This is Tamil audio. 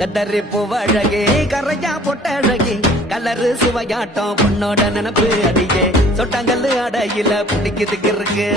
கத்தரி பூவழகே கரையா பொட்டழகே கலரு சுவையாட்டம் பொண்ணோட நினப்பு அடியே சொட்டாங்கல்லு அடையில பிடிக்குதுக்கு இருக்கு